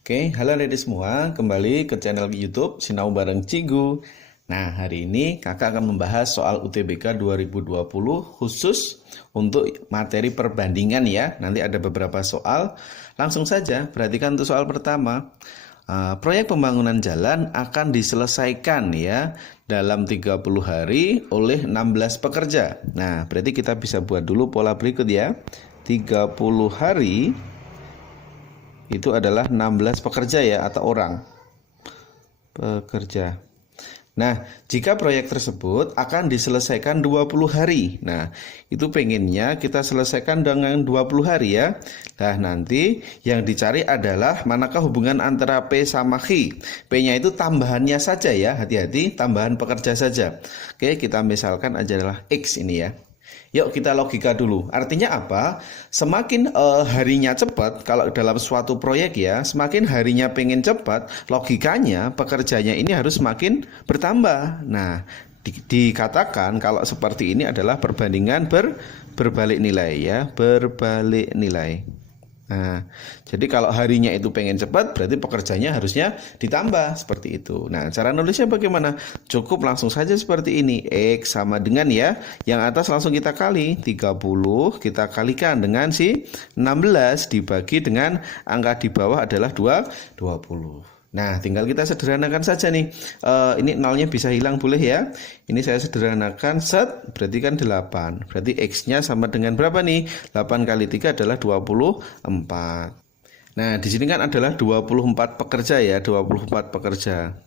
Oke, halo adik semua, kembali ke channel YouTube Sinau Bareng Cigu. Nah, hari ini kakak akan membahas soal UTBK 2020 khusus untuk materi perbandingan ya. Nanti ada beberapa soal. Langsung saja, perhatikan untuk soal pertama. Proyek pembangunan jalan akan diselesaikan ya dalam 30 hari oleh 16 pekerja. Nah, berarti kita bisa buat dulu pola berikut ya. 30 hari itu adalah 16 pekerja ya atau orang pekerja. Nah, jika proyek tersebut akan diselesaikan 20 hari. Nah, itu pengennya kita selesaikan dengan 20 hari ya. Nah, nanti yang dicari adalah manakah hubungan antara P sama Q. P-nya itu tambahannya saja ya, hati-hati, tambahan pekerja saja. Oke, kita misalkan adalah X ini ya. Yuk kita logika dulu. Artinya apa? Semakin harinya cepat, kalau dalam suatu proyek ya, semakin harinya pengen cepat, logikanya pekerjanya ini harus semakin bertambah. Nah, dikatakan kalau seperti ini adalah perbandingan berbalik nilai ya, berbalik nilai. Nah, jadi kalau harinya itu pengen cepat, berarti pekerjanya harusnya ditambah seperti itu. Nah, cara nulisnya bagaimana? Cukup langsung saja seperti ini. X sama dengan ya, yang atas langsung kita kali. 30 kita kalikan dengan si 16 dibagi dengan angka di bawah adalah 20. Nah, tinggal kita sederhanakan saja nih. Ini nolnya bisa hilang boleh ya. Ini saya sederhanakan set, berarti kan 8. Berarti X-nya sama dengan berapa nih? 8 kali 3 adalah 24. Nah, di sini kan adalah 24 pekerja ya, 24 pekerja.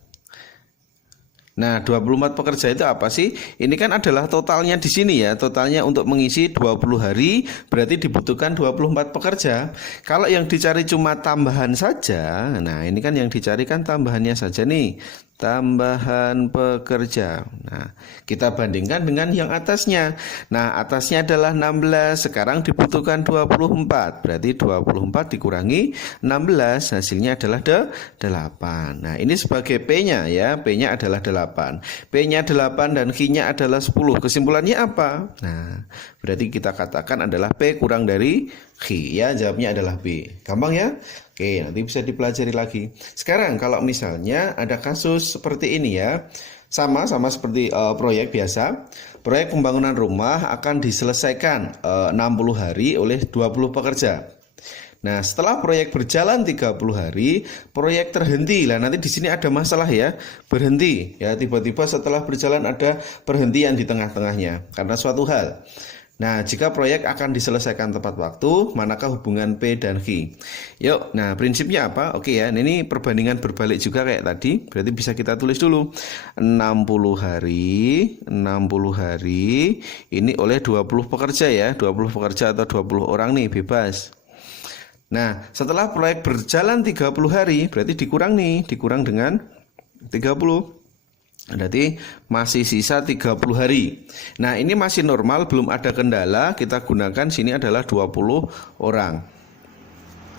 Nah, 24 pekerja itu apa sih? Ini kan adalah totalnya di sini ya. Totalnya untuk mengisi 20 hari berarti dibutuhkan 24 pekerja. Kalau yang dicari cuma tambahan saja, nah ini kan yang dicari kan tambahannya saja nih. Tambahan pekerja. Nah, kita bandingkan dengan yang atasnya. Nah, atasnya adalah 16, sekarang dibutuhkan 24. Berarti 24 dikurangi 16, hasilnya adalah 8. Nah, ini sebagai P-nya ya. P-nya adalah 8. P-nya 8 dan Q-nya adalah 10. Kesimpulannya apa? Nah, berarti kita katakan adalah P kurang dari Q ya. Jawabnya adalah B. Gampang ya? Oke, nanti bisa dipelajari lagi. Sekarang kalau misalnya ada kasus seperti ini ya, sama seperti proyek biasa. Proyek pembangunan rumah akan diselesaikan 60 hari oleh 20 pekerja. Nah, setelah proyek berjalan 30 hari, proyek terhenti. Lah nanti di sini ada masalah ya, berhenti. Ya, tiba-tiba setelah berjalan ada perhentian di tengah-tengahnya karena suatu hal. Nah, jika proyek akan diselesaikan tepat waktu, manakah hubungan P dan Q? Yuk, nah prinsipnya apa? Oke ya, ini perbandingan berbalik juga kayak tadi. Berarti bisa kita tulis dulu. 60 hari ini oleh 20 pekerja ya. 20 pekerja atau 20 orang nih, bebas. Nah, setelah proyek berjalan 30 hari, berarti dikurang dengan 30. Berarti masih sisa 30 hari. Nah, ini masih normal, belum ada kendala. Kita gunakan sini adalah 20 orang.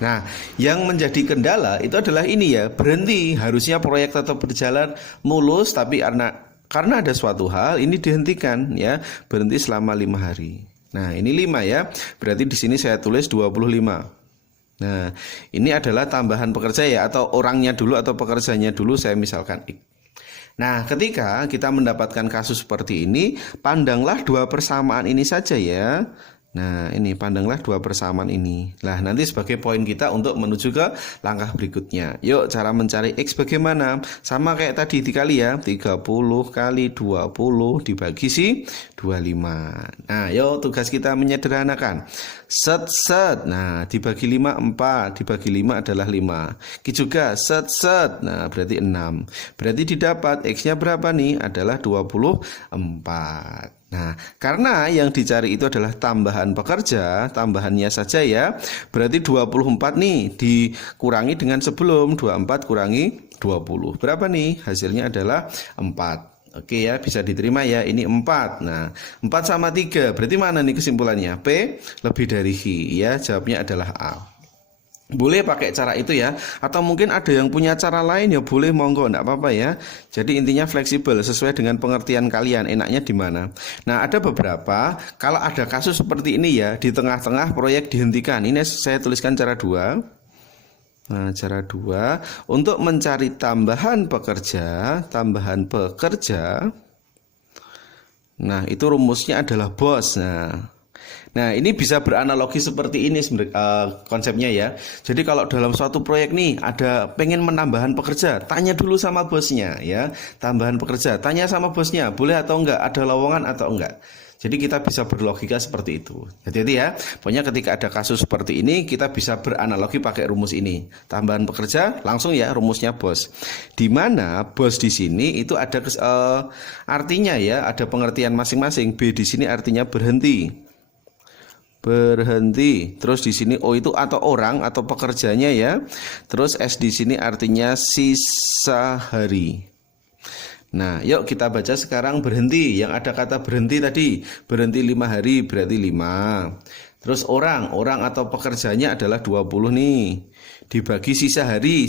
Nah, yang menjadi kendala itu adalah ini ya, berhenti. Harusnya proyek tetap berjalan mulus, tapi karena ada suatu hal ini dihentikan ya, berhenti selama 5 hari. Nah, ini 5 ya. Berarti di sini saya tulis 25. Nah, ini adalah tambahan pekerja ya, atau orangnya dulu atau pekerjanya dulu, saya misalkan X. Nah, ketika kita mendapatkan kasus seperti ini, pandanglah dua persamaan ini saja ya. Nah, ini pandanglah dua persamaan ini. Nah, nanti sebagai poin kita untuk menuju ke langkah berikutnya. Yuk, cara mencari X bagaimana? Sama kayak tadi dikali ya. 30 kali 20 dibagi si 25. Nah, yuk tugas kita menyederhanakan. Set. Nah, dibagi 5 4, dibagi 5 adalah 5. Ki juga set. Nah, berarti 6. Berarti didapat X-nya berapa nih? Adalah 24. Nah, karena yang dicari itu adalah tambahan pekerja, tambahannya saja ya. Berarti 24 nih dikurangi dengan sebelum 24 kurangi 20. Berapa nih? Hasilnya adalah 4. Oke ya, bisa diterima ya. Ini 4. Nah, 4 sama 3. Berarti mana nih kesimpulannya? P lebih dari Q ya. Jawabnya adalah A. Boleh pakai cara itu ya, atau mungkin ada yang punya cara lain ya boleh, monggo, enggak apa-apa ya. Jadi intinya fleksibel sesuai dengan pengertian kalian, enaknya di mana. Nah, ada beberapa kalau ada kasus seperti ini ya, di tengah-tengah proyek dihentikan. Ini saya tuliskan cara 2. Nah, cara 2, untuk mencari tambahan pekerja, nah itu rumusnya adalah BOS. Nah, ini bisa beranalogi seperti ini konsepnya ya. Jadi kalau dalam suatu proyek nih ada pengen menambahkan pekerja, tanya dulu sama bosnya ya. Tambahan pekerja, tanya sama bosnya, boleh atau enggak, ada lowongan atau enggak. Jadi kita bisa berlogika seperti itu. Hati-hati ya. Pokoknya ketika ada kasus seperti ini, kita bisa beranalogi pakai rumus ini. Tambahan pekerja, langsung ya rumusnya bos. Di mana bos di sini itu ada artinya ya, ada pengertian masing-masing. B di sini artinya berhenti. Terus di sini O itu atau orang atau pekerjanya ya. Terus S di sini artinya sisa hari. Nah, yuk kita baca sekarang berhenti. Yang ada kata berhenti tadi, berhenti 5 hari berarti 5. Terus orang atau pekerjanya adalah 20 nih. Dibagi sisa hari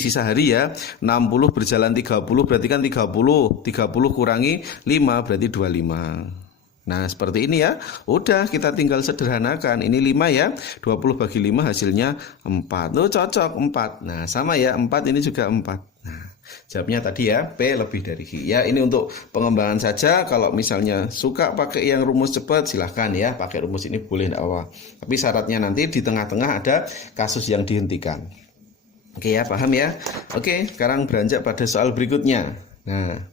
ya, 60 berjalan 30 berarti kan 30 kurangi 5 berarti 25. Nah, seperti ini ya. Udah, kita tinggal sederhanakan. Ini 5 ya. 20 bagi 5 hasilnya 4. Tuh cocok 4. Nah, sama ya. 4 ini juga 4. Nah, jawabnya tadi ya, P lebih dari Q. Ya, ini untuk pengembangan saja. Kalau misalnya suka pakai yang rumus cepat, silahkan ya. Pakai rumus ini boleh enggak apa. Tapi syaratnya nanti di tengah-tengah ada kasus yang dihentikan. Oke ya, paham ya? Oke, sekarang beranjak pada soal berikutnya. Nah,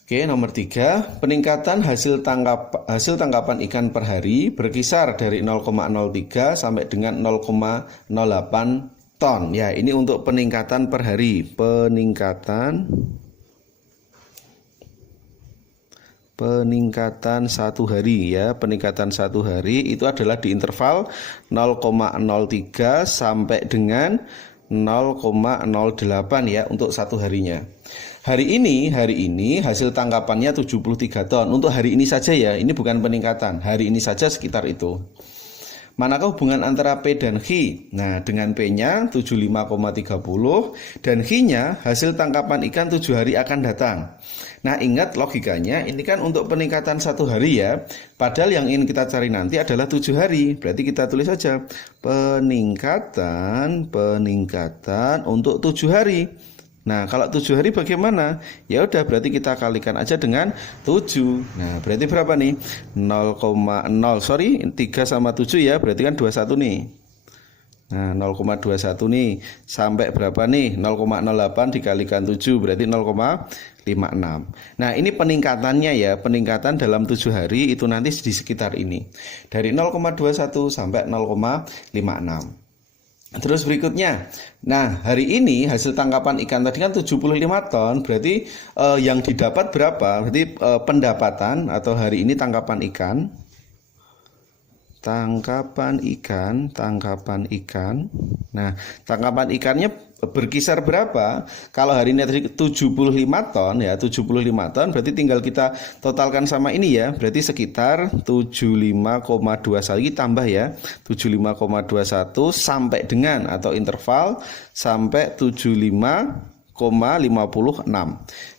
oke, nomor 3, peningkatan hasil tangkapan ikan per hari berkisar dari 0,03 sampai dengan 0,08 ton. Ya, ini untuk peningkatan per hari. Peningkatan 1 hari ya. Peningkatan 1 hari itu adalah di interval 0,03 sampai dengan 0,08 ya untuk 1 harinya. Hari ini hasil tangkapannya 73 ton. Untuk hari ini saja ya, ini bukan peningkatan. Hari ini saja sekitar itu. Manakah hubungan antara P dan Q? Nah, dengan P-nya 75,30 dan Q-nya hasil tangkapan ikan 7 hari akan datang. Nah, ingat logikanya, ini kan untuk peningkatan 1 hari ya. Padahal yang ingin kita cari nanti adalah 7 hari. Berarti kita tulis saja peningkatan untuk 7 hari. Nah, kalau 7 hari bagaimana? Ya udah, berarti kita kalikan aja dengan 7. Nah, berarti berapa nih? 3 sama 7 ya, berarti kan 21 nih. Nah, 0,21 nih. Sampai berapa nih? 0,08 dikalikan 7, berarti 0,56. Nah, ini peningkatannya ya. Peningkatan dalam 7 hari itu nanti di sekitar ini. Dari 0,21 sampai 0,56. Terus berikutnya, nah hari ini hasil tangkapan ikan tadi kan 75 ton, berarti yang didapat berapa? Berarti pendapatan atau hari ini tangkapan ikan. Nah, tangkapan ikannya berkisar berapa? Kalau hari ini tadi 75 ton ya, 75 ton berarti tinggal kita totalkan sama ini ya. Berarti sekitar 75,21 lagi tambah ya. 75,21 sampai dengan atau interval sampai 75,56.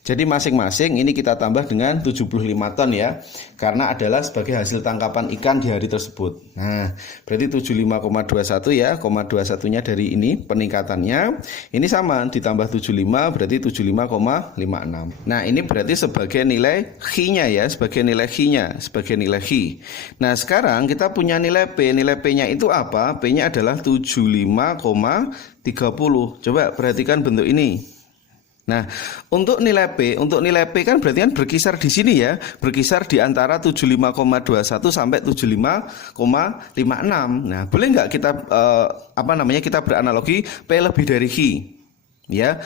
Jadi masing-masing ini kita tambah dengan 75 ton ya. Karena adalah sebagai hasil tangkapan ikan di hari tersebut. Nah, berarti 75,21 ya, 0,21-nya dari ini peningkatannya. Ini sama ditambah 75 berarti 75,56. Nah, ini berarti sebagai nilai Q-nya ya, sebagai nilai Q-nya, sebagai nilai Q. Nah, sekarang kita punya nilai P. Nilai P-nya itu apa? P-nya adalah 75,30. Coba perhatikan bentuk ini. Nah, untuk nilai P kan berarti kan berkisar di sini ya, berkisar di antara 75,21 sampai 75,56. Nah, boleh nggak kita kita beranalogi P lebih dari Q? Ya,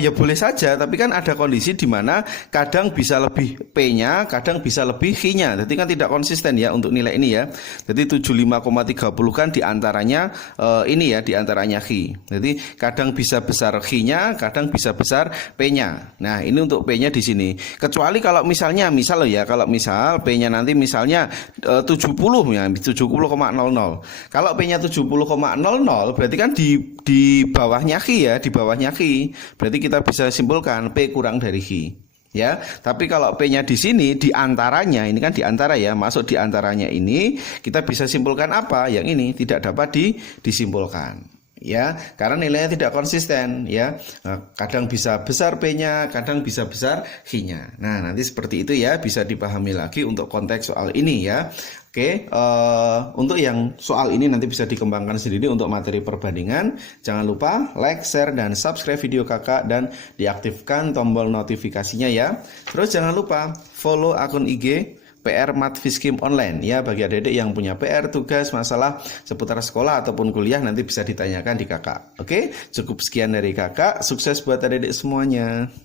ya boleh saja, tapi kan ada kondisi di mana kadang bisa lebih P-nya, kadang bisa lebih Q-nya. Jadi kan tidak konsisten ya untuk nilai ini ya. Jadi 75,30 kan diantaranya ini ya, diantaranya Q. Jadi kadang bisa besar Q-nya, kadang bisa besar P-nya. Nah, ini untuk P-nya di sini. Kecuali kalau misal P-nya nanti misalnya 70 ya, 70,00. Kalau P-nya 70,00 berarti kan di bawahnya Q ya, di bawahnya Q. Berarti kita bisa simpulkan P kurang dari Q. Ya, tapi kalau P-nya di sini di antaranya, ini kan di antara ya, masuk di antaranya ini, kita bisa simpulkan apa? Yang ini tidak dapat disimpulkan. ya, karena nilainya tidak konsisten ya. Kadang bisa besar P-nya, kadang bisa besar Q-nya. Nah, nanti seperti itu ya, bisa dipahami lagi untuk konteks soal ini ya. Oke, untuk yang soal ini nanti bisa dikembangkan sendiri untuk materi perbandingan. Jangan lupa like, share, dan subscribe video kakak dan diaktifkan tombol notifikasinya ya. Terus jangan lupa follow akun IG PR Mat Fiskim Online ya, bagi adik-adik yang punya PR, tugas, masalah seputar sekolah ataupun kuliah nanti bisa ditanyakan di kakak. Oke, cukup sekian dari kakak. Sukses buat adik-adik semuanya.